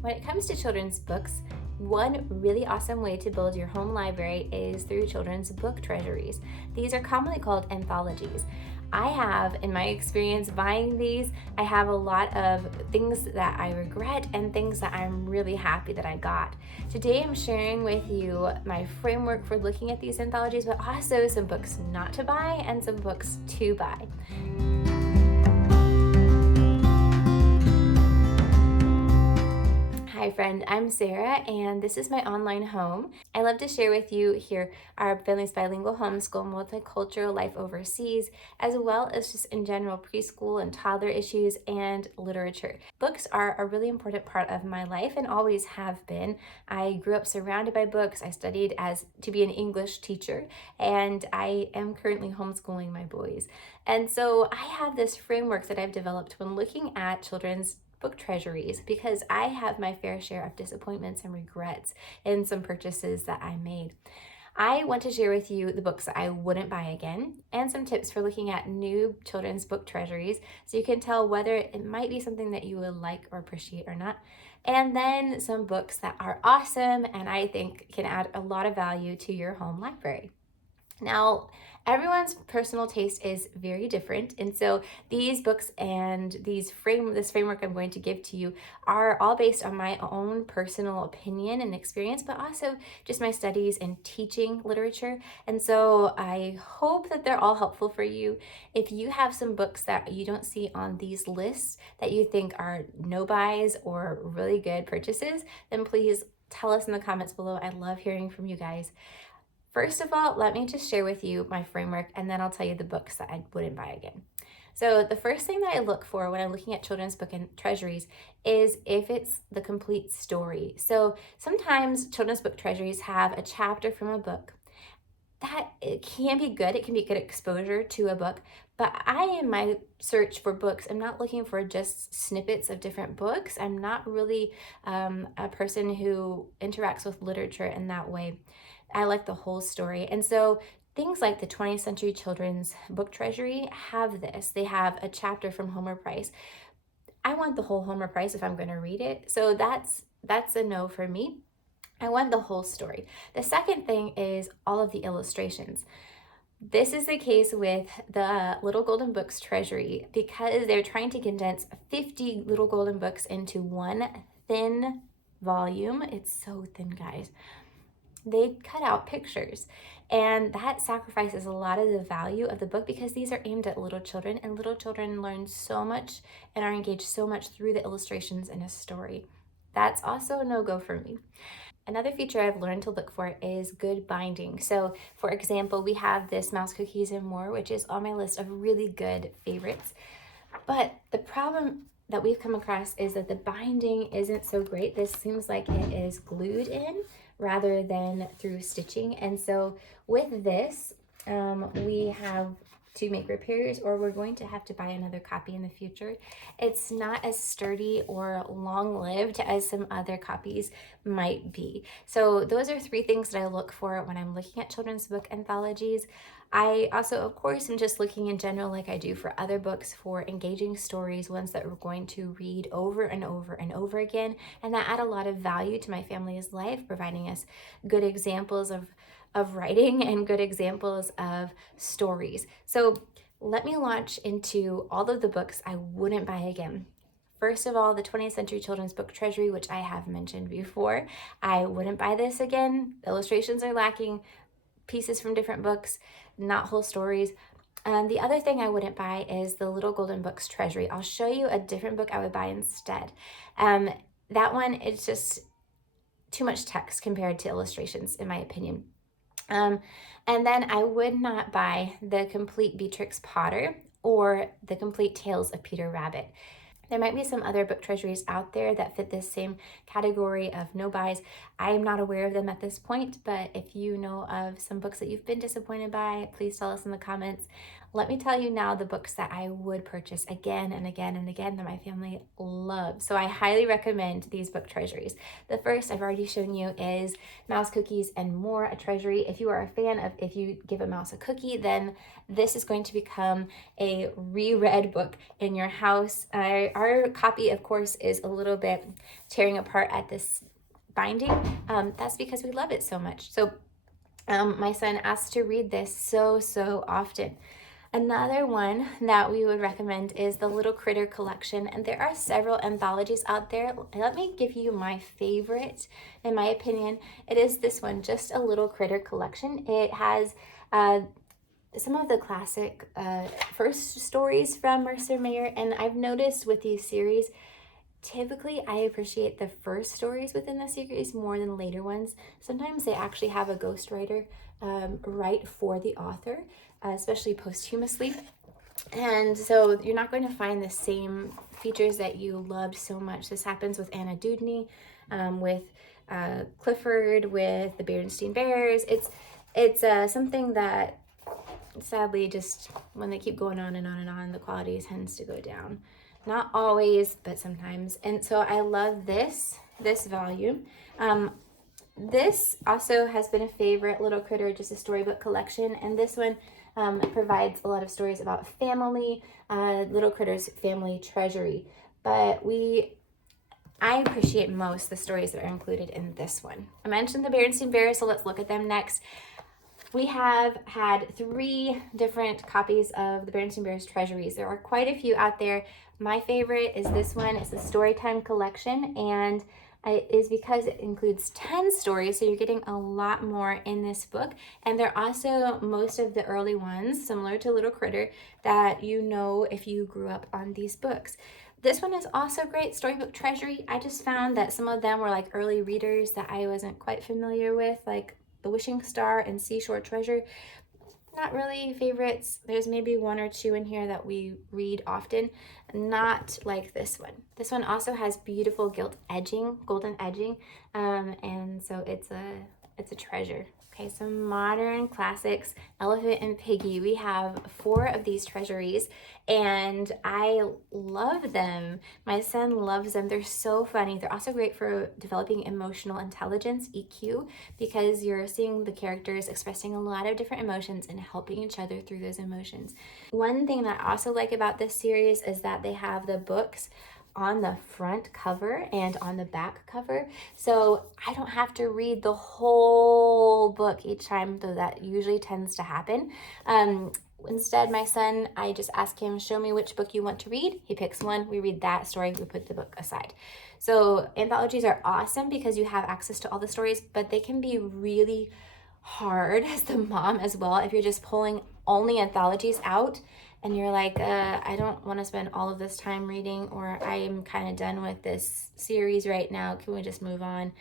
When it comes to children's books, one really awesome way to build your home library is through children's book treasuries. These are commonly called anthologies. I have, in my experience buying these, I have a lot of things that I regret and things that I'm really happy that I got. Today I'm sharing with you my framework for looking at these anthologies, but also some books not to buy and some books to buy. Hi friend, I'm Sarah and this is my online home. I love to share with you here our family's bilingual homeschool, multicultural life overseas, as well as just in general preschool and toddler issues and literature. Books are a really important part of my life and always have been. I grew up surrounded by books. I studied to be an English teacher, and I am currently homeschooling my boys. And so I have this framework that I've developed when looking at children's book treasuries because I have my fair share of disappointments and regrets in some purchases that I made. I want to share with you the books that I wouldn't buy again and some tips for looking at new children's book treasuries so you can tell whether it might be something that you would like or appreciate or not. And then some books that are awesome and I think can add a lot of value to your home library. Now, everyone's personal taste is very different, and so these books and this framework I'm going to give to you are all based on my own personal opinion and experience, but also just my studies in teaching literature. And so I hope that they're all helpful for you. If you have some books that you don't see on these lists that you think are no buys or really good purchases, then please tell us in the comments below. I love hearing from you guys. First of all, let me just share with you my framework and then I'll tell you the books that I wouldn't buy again. So the first thing that I look for when I'm looking at children's book and treasuries is if it's the complete story. So sometimes children's book treasuries have a chapter from a book. That it can be good. It can be good exposure to a book. But I, in my search for books, I'm not looking for just snippets of different books. I'm not really a person who interacts with literature in that way. I like the whole story. And so things like the 20th Century Children's Book Treasury have this. They have a chapter from Homer Price. I want the whole Homer Price if I'm going to read it. So that's a no for me. I want the whole story. The second thing is all of the illustrations. This is the case with the Little Golden Books Treasury because they're trying to condense 50 Little Golden Books into one thin volume. It's so thin, guys. They cut out pictures, and that sacrifices a lot of the value of the book because these are aimed at little children, and little children learn so much and are engaged so much through the illustrations in a story. That's also a no-go for me. Another feature I've learned to look for is good binding. So for example, we have this Mouse Cookies and More, which is on my list of really good favorites. But the problem that we've come across is that the binding isn't so great. This seems like it is glued in rather than through stitching. And so with this, we have to make repairs or we're going to have to buy another copy in the future. It's not as sturdy or long-lived as some other copies might be. So those are three things that I look for when I'm looking at children's book anthologies. I also, of course, am just looking in general like I do for other books for engaging stories, ones that we're going to read over and over and over again, and that add a lot of value to my family's life, providing us good examples of writing and good examples of stories. So let me launch into all of the books I wouldn't buy again. First of all, the 20th Century Children's Book Treasury, which I have mentioned before. I wouldn't buy this again. The illustrations are lacking, pieces from different books, not whole stories. The other thing I wouldn't buy is the Little Golden Books Treasury. I'll show you a different book I would buy instead. That one, it's just too much text compared to illustrations, in my opinion. And then I would not buy the complete Beatrix Potter or the complete Tales of Peter Rabbit. There might be some other book treasuries out there that fit this same category of no buys. I am not aware of them at this point, but if you know of some books that you've been disappointed by, please tell us in the comments. Let me tell you now the books that I would purchase again and again and again that my family loves. So I highly recommend these book treasuries. The first I've already shown you is Mouse Cookies and More, a treasury. If you are a fan of If You Give a Mouse a Cookie, then this is going to become a reread book in your house. Our copy, of course, is a little bit tearing apart at this binding. That's because we love it so much. So my son asks to read this so often. Another one that we would recommend is the Little Critter Collection, and there are several anthologies out there. Let me give you my favorite, in my opinion. It is this one, Just a Little Critter Collection. It has some of the classic first stories from Mercer Mayer, and I've noticed with these series, typically I appreciate the first stories within the series more than later ones. Sometimes they actually have a ghostwriter write for the author, especially posthumously. And so you're not going to find the same features that you loved so much. This happens with Anna Dewdney, with Clifford, with the Berenstain Bears. It's something that sadly just when they keep going on and on and on, the quality tends to go down. Not always, but sometimes. And so I love this volume. This also has been a favorite, Little Critter, just a storybook collection. And this one provides a lot of stories about family, Little Critter's family treasury. But I appreciate most the stories that are included in this one. I mentioned the Berenstain Bears, so let's look at them next. We have had 3 different copies of the Berenstain Bears treasuries. There are quite a few out there. My favorite is this one. It's the Storytime Collection, and it is because it includes 10 stories, so you're getting a lot more in this book. And they're also most of the early ones, similar to Little Critter, that you know if you grew up on these books. This one is also great, Storybook Treasury. I just found that some of them were like early readers that I wasn't quite familiar with, like The Wishing Star and Seashore Treasure. Not really favorites. There's maybe 1 or 2 in here that we read often, not like this one. This one also has beautiful golden edging, and so it's a treasure. Okay, some modern classics, Elephant and Piggy. We have 4 of these treasuries, and I love them. My son loves them. They're so funny. They're also great for developing emotional intelligence, EQ, because you're seeing the characters expressing a lot of different emotions and helping each other through those emotions. One thing that I also like about this series is that they have the books on the front cover and on the back cover, so I don't have to read the whole book each time, though that usually tends to happen. Instead, my son, I just ask him, show me which book you want to read. He picks one, we read that story, we put the book aside. So anthologies are awesome because you have access to all the stories, but they can be really hard as the mom as well if you're just pulling only anthologies out and you're like, I don't want to spend all of this time reading, or I am kind of done with this series right now. Can we just move on?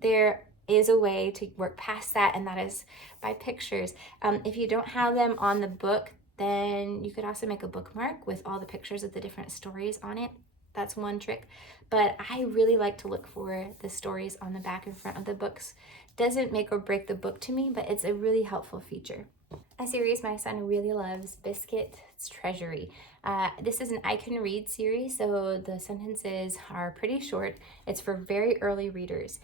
There is a way to work past that, and that is by pictures. If you don't have them on the book, then you could also make a bookmark with all the pictures of the different stories on it. That's one trick. But I really like to look for the stories on the back and front of the books. Doesn't make or break the book to me, but it's a really helpful feature. A series my son really loves, Biscuit Treasury. This is an I Can Read series, so the sentences are pretty short. It's for very early readers.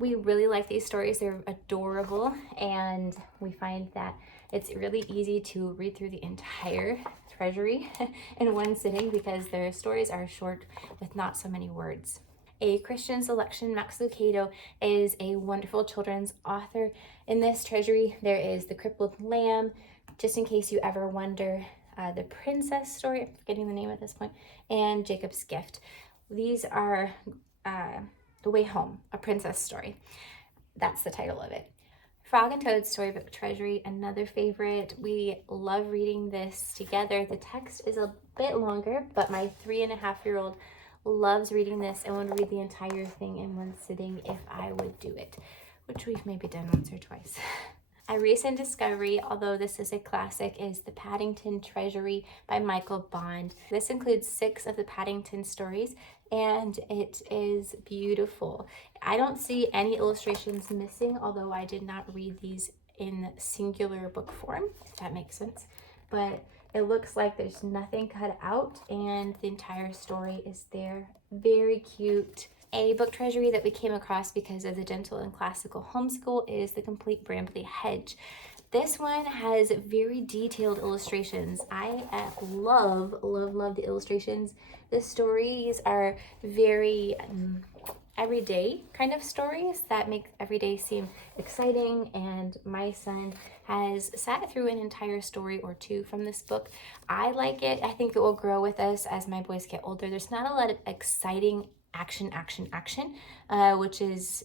We really like these stories. They're adorable, and we find that it's really easy to read through the entire treasury in one sitting because their stories are short with not so many words. A Christian Selection, Max Lucado is a wonderful children's author. In this treasury, there is The Crippled Lamb, just in case you ever wonder, The Princess Story, I'm forgetting the name at this point, and Jacob's Gift. These are The Way Home, A Princess Story. That's the title of it. Frog and Toad's Storybook Treasury, another favorite. We love reading this together. The text is a bit longer, but my 3.5-year-old loves reading this and would read the entire thing in one sitting if I would do it, which we've maybe done once or twice. A recent discovery, although this is a classic, is The Paddington Treasury by Michael Bond. This includes 6 of the Paddington stories, and it is beautiful. I don't see any illustrations missing, although I did not read these in singular book form, if that makes sense. but it looks like there's nothing cut out and the entire story is there. Very cute. A book treasury that we came across because of the gentle and classical homeschool is The Complete Brambley Hedge. This one has very detailed illustrations. I love the illustrations. The stories are very everyday kind of stories that make every day seem exciting, and my son has sat through an entire story or two from this book. I like it. I think it will grow with us as my boys get older. There's not a lot of exciting action, which is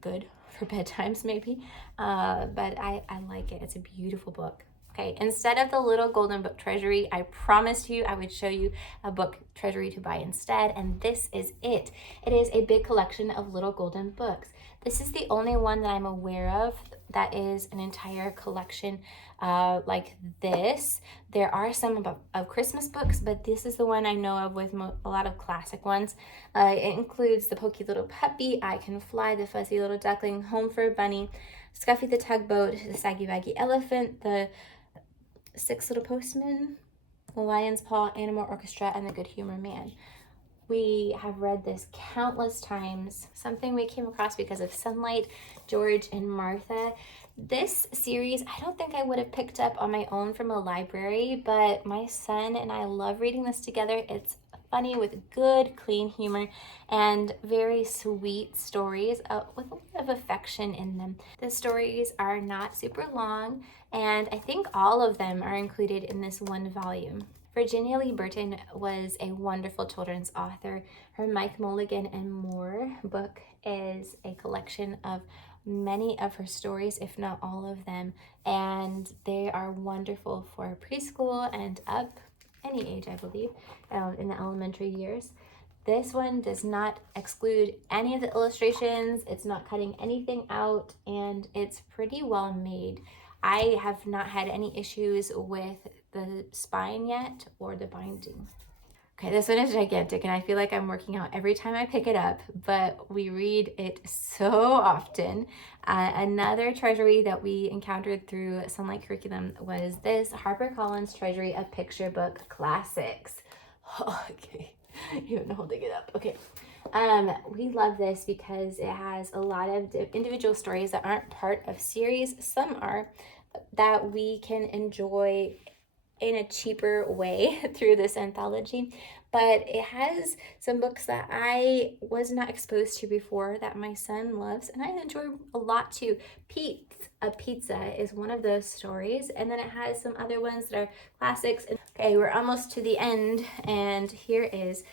good for bedtimes maybe, but I like it. It's a beautiful book. Okay, instead of the little golden book treasury, I promised you I would show you a book treasury to buy instead, and this is it. It is a big collection of little golden books. This is the only one that I'm aware of that is an entire collection like this. There are some of Christmas books, but this is the one I know of with a lot of classic ones. It includes The Pokey Little Puppy, I Can Fly, The Fuzzy Little Duckling, Home for a Bunny, Scuffy the Tugboat, The Saggy Baggy Elephant, The Six Little Postmen, The Lion's Paw, Animal Orchestra, and The Good Humor Man. We have read this countless times, something we came across because of Sunlight, George, and Martha. This series, I don't think I would have picked up on my own from a library, but my son and I love reading this together. It's funny with good, clean humor and very sweet stories with a lot of affection in them. The stories are not super long, and I think all of them are included in this one volume. Virginia Lee Burton was a wonderful children's author. Her Mike Mulligan and More book is a collection of many of her stories, if not all of them, and they are wonderful for preschool and up, any age I believe, in the elementary years. This one does not exclude any of the illustrations, it's not cutting anything out, and it's pretty well made. I have not had any issues with the spine yet or the binding. Okay, this one is gigantic and I feel like I'm working out every time I pick it up, but we read it so often. Another treasury that we encountered through Sunlight Curriculum was this HarperCollins Treasury of Picture Book Classics. Oh, okay, even holding it up. Okay. We love this because it has a lot of individual stories that aren't part of series. Some are, that we can enjoy in a cheaper way through this anthology, but it has some books that I was not exposed to before that my son loves and I enjoy a lot too. Pete's a Pizza is one of those stories, and then it has some other ones that are classics. Okay, we're almost to the end, and here is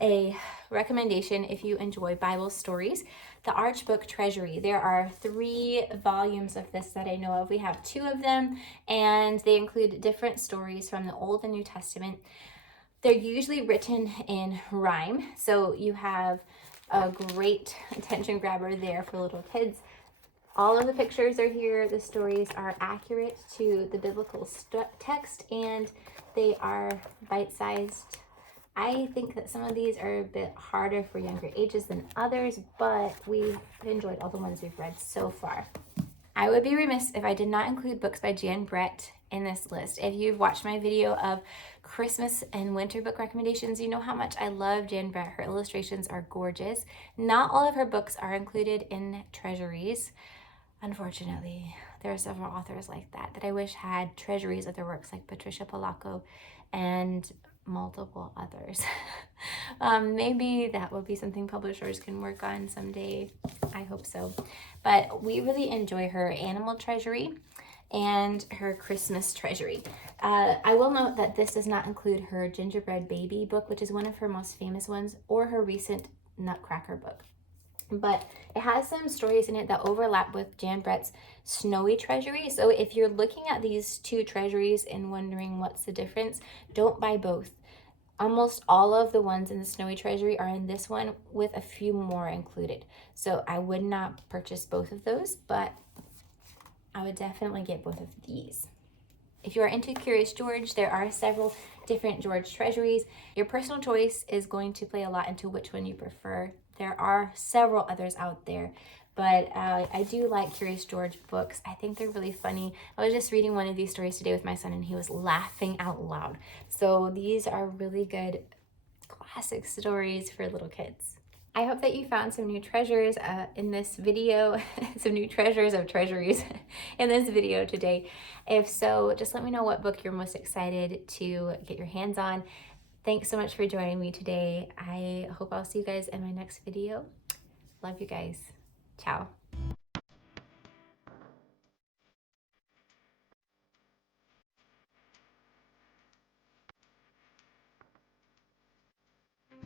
a recommendation if you enjoy Bible stories. The Arch Book Treasury. There are 3 volumes of this that I know of. We have 2 of them, and they include different stories from the Old and New Testament. They're usually written in rhyme, so you have a great attention grabber there for little kids. All of the pictures are here. The stories are accurate to the biblical text, and they are bite-sized. I think that some of these are a bit harder for younger ages than others, but we've enjoyed all the ones we've read so far. I would be remiss if I did not include books by Jan Brett in this list. If you've watched my video of Christmas and winter book recommendations, you know how much I love Jan Brett. Her illustrations are gorgeous. Not all of her books are included in treasuries. Unfortunately, there are several authors like that I wish had treasuries of their works, like Patricia Polacco and multiple others. Maybe that will be something publishers can work on someday. I hope so. But we really enjoy her Animal Treasury and her Christmas Treasury. I will note that this does not include her Gingerbread Baby book, which is one of her most famous ones, or her recent Nutcracker book. But it has some stories in it that overlap with Jan Brett's Snowy Treasury. So if you're looking at these 2 treasuries and wondering what's the difference, don't buy both. Almost all of the ones in the Snowy Treasury are in this one, with a few more included. So I would not purchase both of those, but I would definitely get both of these. If you are into Curious George, there are several different George treasuries. Your personal choice is going to play a lot into which one you prefer. There are several others out there, but I do like Curious George books. I think they're really funny. I was just reading one of these stories today with my son and he was laughing out loud. So these are really good classic stories for little kids. I hope that you found some new treasures in this video, some new treasures of treasuries in this video today. If so, just let me know what book you're most excited to get your hands on. Thanks so much for joining me today. I hope I'll see you guys in my next video. Love you guys. Ciao.